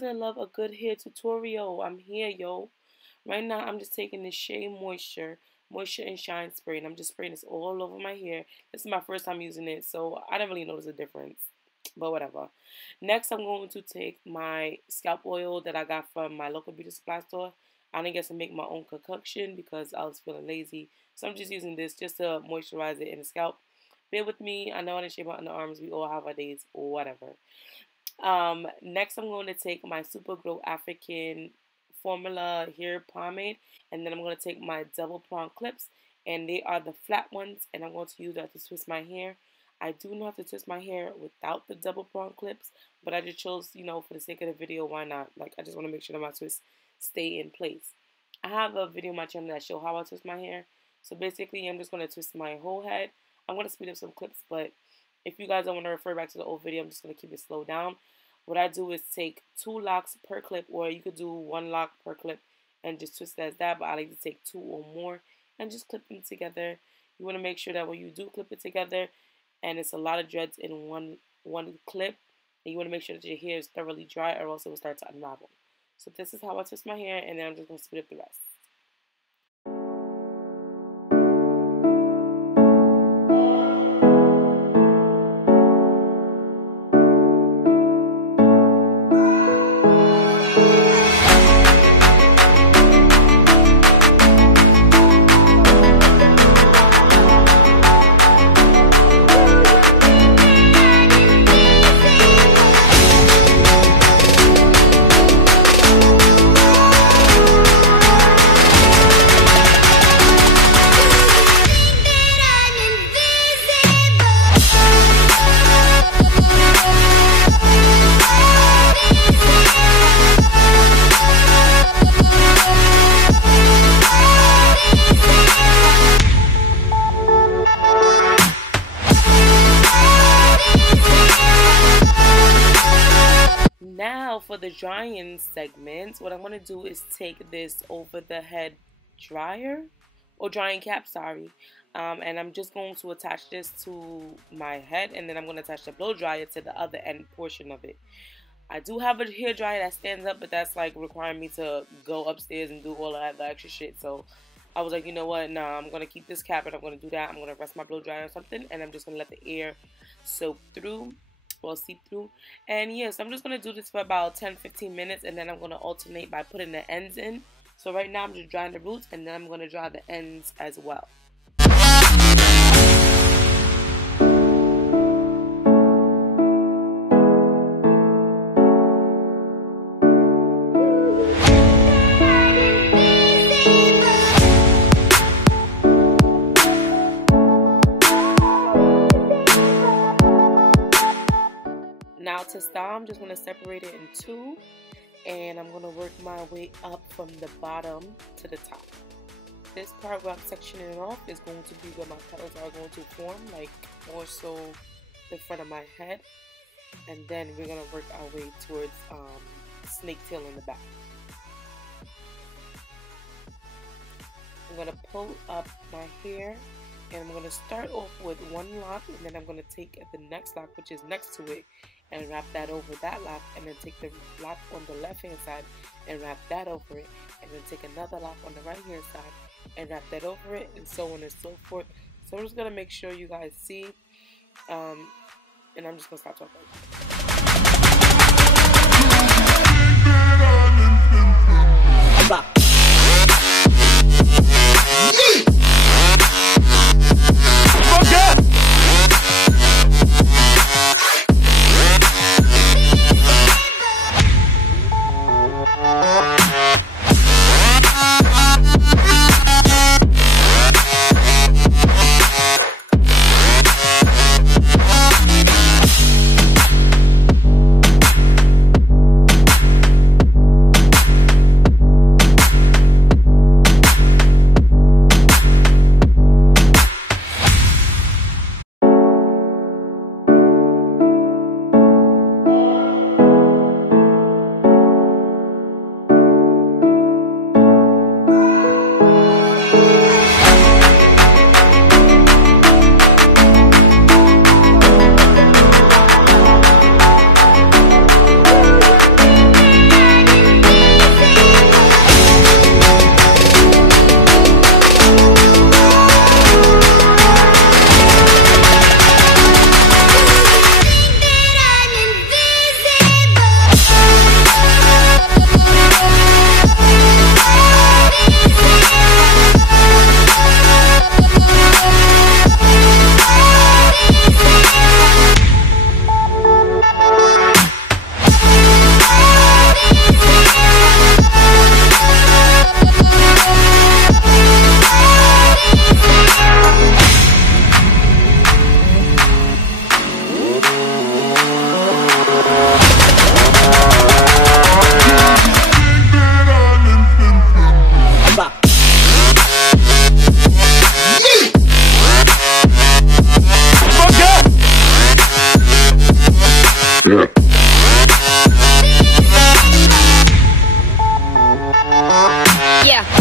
doesn't love a good hair tutorial? I'm here, yo. Right now, I'm just taking this SHEA Moisture and Shine Spray, and I'm just spraying this all over my hair. This is my first time using it, so I didn't really notice a difference, but whatever. Next, I'm going to take my scalp oil that I got from my local beauty supply store. I didn't get to make my own concoction because I was feeling lazy, so I'm just using this just to moisturize it in the scalp. Bear with me. I know I didn't shave my underarms. We all have our days or whatever. Next, I'm going to take my SUPERGROW African Formula Hair Pomade, and then I'm going to take my double prong clips, and they are the flat ones, and I'm going to use that to twist my hair. I do know how to twist my hair without the double prong clips, but I just chose, you know, for the sake of the video, why not? Like, I just want to make sure that my twists stay in place. I have a video on my channel that shows how I twist my hair. So basically, I'm just going to twist my whole head. I'm going to speed up some clips, but if you guys don't want to refer back to the old video, I'm just going to keep it slowed down. What I do is take 2 locks per clip, or you could do 1 lock per clip and just twist it as that, but I like to take 2 or more and just clip them together. You want to make sure that when you do clip it together, and it's a lot of dreads in one clip, and you want to make sure that your hair is thoroughly dry, or else it will start to unravel. So this is how I twist my hair, and then I'm just going to speed up the rest. Now for the drying segment, what I'm going to do is take this over the head dryer, or drying cap, sorry, and I'm just going to attach this to my head, and then I'm going to attach the blow dryer to the other end portion of it. I do have a hair dryer that stands up, but that's like requiring me to go upstairs and do all of that extra shit, so I was like, you know what, nah, I'm going to keep this cap and I'm going to do that. I'm going to rest my blow dryer or something, and I'm just going to let the air soak through. Or seep through. And yes, I'm just going to do this for about 10-15 minutes, and then I'm going to alternate by putting the ends in. So right now I'm just drying the roots, and then I'm going to dry the ends as well. Now to style, I'm just going to separate it in 2, and I'm going to work my way up from the bottom to the top. This part where I'm sectioning it off is going to be where my petals are going to form, like more so the front of my head, and then we're going to work our way towards snake tail in the back. I'm going to pull up my hair, and I'm going to start off with 1 lock, and then I'm going to take the next lock, which is next to it, and wrap that over that lock, and then take the lock on the left hand side and wrap that over it, and then take another lock on the right hand side and wrap that over it, and so on and so forth. So I'm just going to make sure you guys see, and I'm just going to stop talking. Yeah.